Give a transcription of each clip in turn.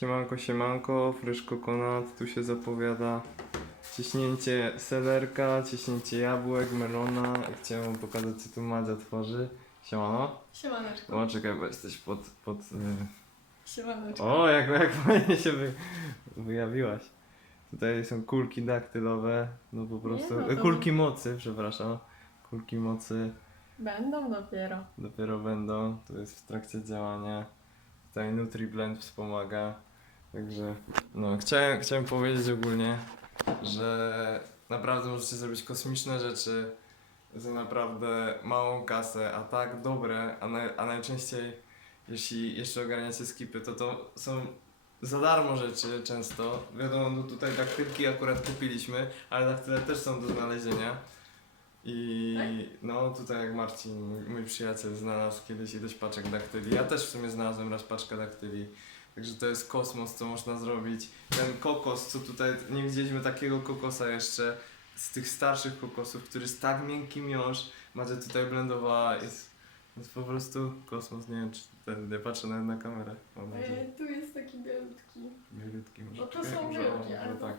Siemanko, siemanko, Fresh Coconut, tu się zapowiada ciśnięcie selerka, ciśnięcie jabłek, melona. Chciałem wam pokazać, co tu Madzia tworzy. Siemano. Siemaneczko. O, czekaj, bo jesteś pod... pod y... Siemaneczko. O, jak, jak fajnie się wy, wyjawiłaś. Tutaj są kulki daktylowe, no po prostu... no e, to- Kulki mocy, przepraszam. Kulki mocy Będą dopiero. dopiero będą, to jest w trakcie działania. Tutaj NutriBlend wspomaga. Także no, chciałem, chciałem powiedzieć ogólnie, że naprawdę możecie zrobić kosmiczne rzeczy za naprawdę małą kasę, a tak dobre, a, a najczęściej jeśli jeszcze ogarniacie skipy, to to są za darmo rzeczy często. Wiadomo, no tutaj daktylki akurat kupiliśmy, ale daktyle też są do znalezienia. I no tutaj jak Marcin, mój, mój przyjaciel, znalazł kiedyś ileś paczek daktyli. Ja też w sumie znalazłem raz paczkę daktyli. Także to jest kosmos, co można zrobić. Ten kokos, co tutaj, nie widzieliśmy takiego kokosa jeszcze z tych starszych kokosów, który jest tak miękki miąższ. Macie tutaj blendowała, jest, jest po prostu kosmos. Nie wiem, czy ten, nie patrzę nawet na kamerę. Mam nadzieję. E, tu jest taki białutki. Bielutki może. No to czekaj, są może, białki, może ale to- tak.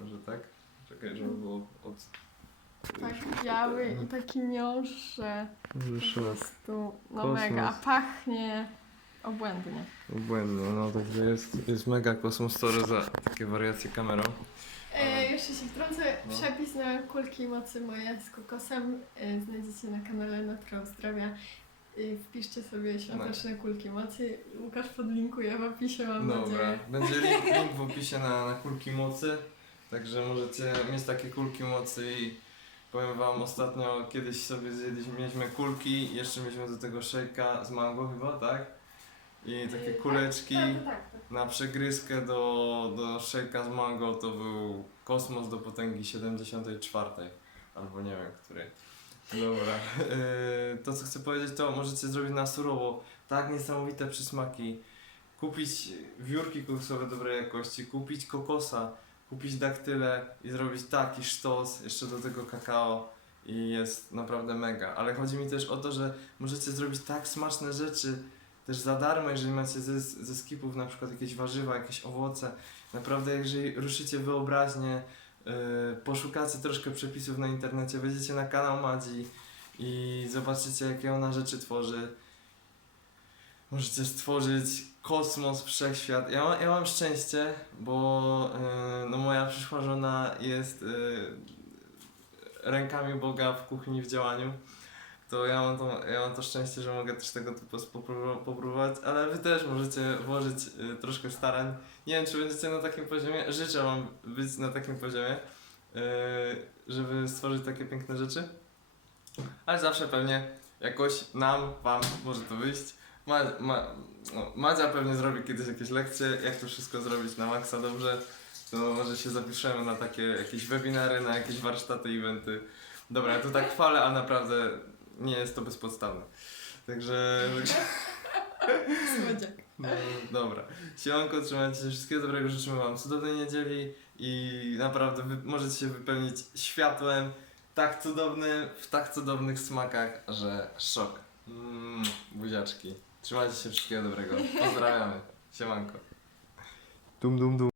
Może tak? Czekaj, żeby było od... Tak biały i taki miąższ, że po prostu no Kosmos. mega, a pachnie obłędnie. Błędno, no także jest, jest mega Cosmos Store za takie wariacje kamerą. E, jeszcze się wtrącę, No. przepis na kulki mocy moje z kokosem e, znajdziecie na kanale Natura Zdrowia. E, wpiszcie sobie świąteczne kulki mocy. Łukasz podlinkuje w opisie, mam Dobra, nadzieję. będzie link, link w opisie na, na kulki mocy, także możecie mieć takie kulki mocy i powiem wam ostatnio kiedyś sobie zjedliśmy, mieliśmy kulki, jeszcze mieliśmy do tego szejka z mango chyba, tak? I takie kuleczki. Tak, tak, tak. tak. Na przegryzkę do, do szejka z mango to był kosmos do potęgi 74. Albo nie wiem, który. Dobra. Yy, to co chcę powiedzieć to możecie zrobić na surowo. Tak niesamowite przysmaki. Kupić wiórki kokosowe dobrej jakości, kupić kokosa, kupić daktyle i zrobić taki sztos, jeszcze do tego kakao i jest naprawdę mega. Ale chodzi mi też o to, że możecie zrobić tak smaczne rzeczy, też za darmo, jeżeli macie ze, ze skipów na przykład jakieś warzywa, jakieś owoce. Naprawdę, jeżeli ruszycie wyobraźnię, yy, poszukacie troszkę przepisów na internecie, wejdziecie na kanał Madzi i zobaczycie, jakie ona rzeczy tworzy. Możecie stworzyć kosmos, wszechświat. Ja, ma, ja mam szczęście, bo yy, no moja przyszła żona jest yy, rękami Boga w kuchni w działaniu to ja mam to, ja mam to szczęście, że mogę też tego typu popróbować, ale wy też możecie włożyć y, troszkę starań. Nie wiem, czy będziecie na takim poziomie, życzę wam być na takim poziomie, y, żeby stworzyć takie piękne rzeczy, ale zawsze pewnie jakoś nam, wam może to wyjść. Ma, ma, no, Madzia pewnie zrobi kiedyś jakieś lekcje, jak to wszystko zrobić na maksa dobrze, to może się zapiszemy na takie jakieś webinary, na jakieś warsztaty, eventy. Dobra, ja tu tak chwalę, a naprawdę nie jest to bezpodstawne. Także, Słodziak. no, dobra. Siemanko, trzymajcie się, wszystkiego dobrego, życzymy wam cudownej niedzieli i naprawdę wy, możecie się wypełnić światłem tak cudownym, w tak cudownych smakach, że szok. Mm, buziaczki. Trzymajcie się, wszystkiego dobrego. Pozdrawiamy. Siemanko. Dum dum dum.